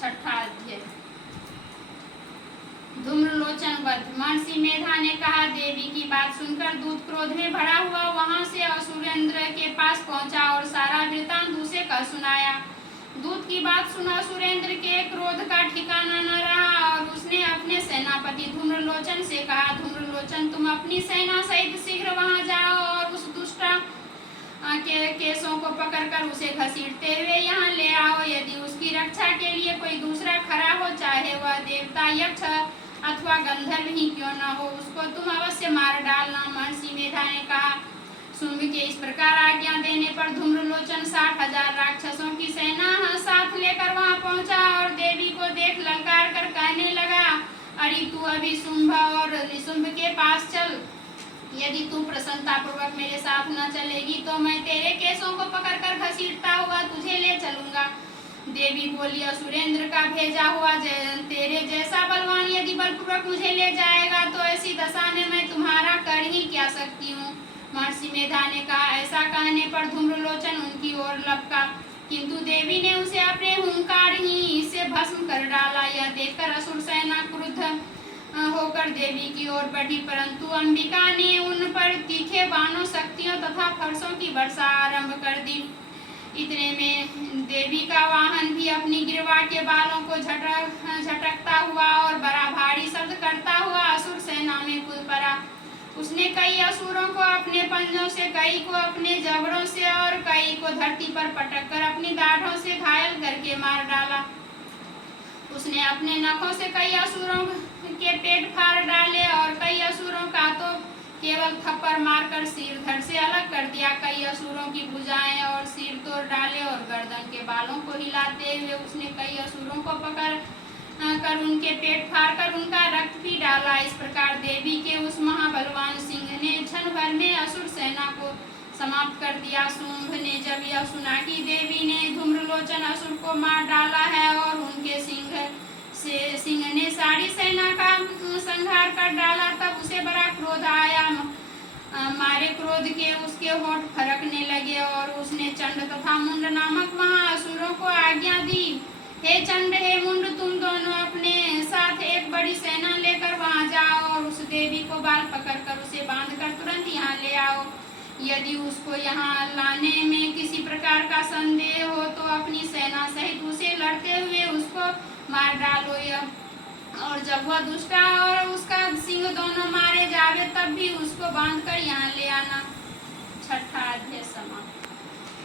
छठा अध्याय। धूम्रलोचन वध। महर्षि मेधा ने कहा, देवी की बात सुनकर दूत क्रोध में भरा हुआ वहां से असुरेंद्र के पास पहुंचा और सारा वृतांत उसे कह सुनाया। दूत की बात सुना असुरेंद्र के क्रोध का ठिकाना न रहा और उसने अपने सेनापति धूम्रलोचन से कहा, धूम्रलोचन, तुम अपनी सेना सहित शीघ्र वहां जाओ और उस दुष्टा के केसों को पकड़कर उसे घसीटते हुए यहाँ ले आओ। यदि उसकी रक्षा के लिए कोई दूसरा खड़ा हो, चाहे वह देवता, यक्ष अथवा गंधर्व ही क्यों न हो, उसको तुम अवश्य मार डालना। महर्षि मेधा ने कहा। शुंभ के इस प्रकार आज्ञा देने पर धूम्रलोचन 60,000 राक्षसों की सेना साथ लेकर वहां पहुंचा और देवी को देख ललकार कर कहने लगा, अरे तू अभी शुंभ और निशुंभ के पास चल। यदि तू प्रसन्नता पूर्वक मेरे साथ न चलेगी तो मैं तेरे केसों को पकड़कर घसीटता हुआ तुझे ले चलूंगा। देवी बोली, असुरेंद्र का भेजा हुआ तेरे जैसा बलवान यदि बलपूर्वक मुझे ले जाएगा तो ऐसी दशा में मैं तुम्हारा कर ही क्या सकती हूँ। महर्षि मेधा ने कहा। ऐसा कहने पर धूम्रलोचन उनकी ओर लपका, किंतु देवी ने उसे अपने हुंकार ही से भस्म कर डाला। यह देखकर असुर सेना क्रुद्ध होकर देवी की ओर बढ़ी, परंतु अंबिका ने उन पर तीखे बाणों, शक्तियों तथा फरसों की वर्षा आरंभ कर दी। इतने में देवी का वाहन भी अपनी गिरवा के बालों को झटकता हुआ और बड़ा भारी शब्द करता हुआ असुर सेना में कूद पड़ा। उसने कई असुरों को अपने पंजों से, कई को अपने जबड़ों से और कई को धरती पर पटककर अपनी दाढ़ों से घायल करके मार डाला। उसने अपने नखों से कई असुरों के पेट फाड़ डाले और कई असुरों का तो केवल थप्पड़ मारकर सिर धड़ से अलग कर दिया। कई असुरों की भुजाएं और सिर तोड़ डाले और गर्दन के बालों को हिलाते हुए उसने कई असुरों को पकड़ कर उनके पेट फाड़कर उनका रक्त पी डाला। इस प्रकार देवी के उस महाबलवान सिंह ने क्षण भर में असुर सेना को समाप्त कर दिया। शुंभ ने जब यह सुना कि देवी ने धूम्रलोचन असुर को मार डाला है और उनके सिंह ने सारी सेना का संहार कर डाला, तब उसे बड़ा क्रोध आया। मारे क्रोध के उसके होंठ फरकने लगे और उसने चंड तथा मुंड नामक महाअसुरों को आज्ञा दी, हे चंड, हे मुंड, तुम दोनों अपने साथ एक बड़ी सेना लेकर वहां जाओ और उस देवी को बाल पकड़कर उसे बांधकर तुरंत यहाँ ले आओ। यदि उसको यहाँ लाने में किसी प्रकार का संदेह हो तो अपनी सेना सहित उसे लड़ते हुए उसको मार डालो। और जब वह दुष्टा और उसका सिंह दोनों मारे जावे तब भी उसको बांधकर यहाँ ले आना। छठा अध्याय समाप्त।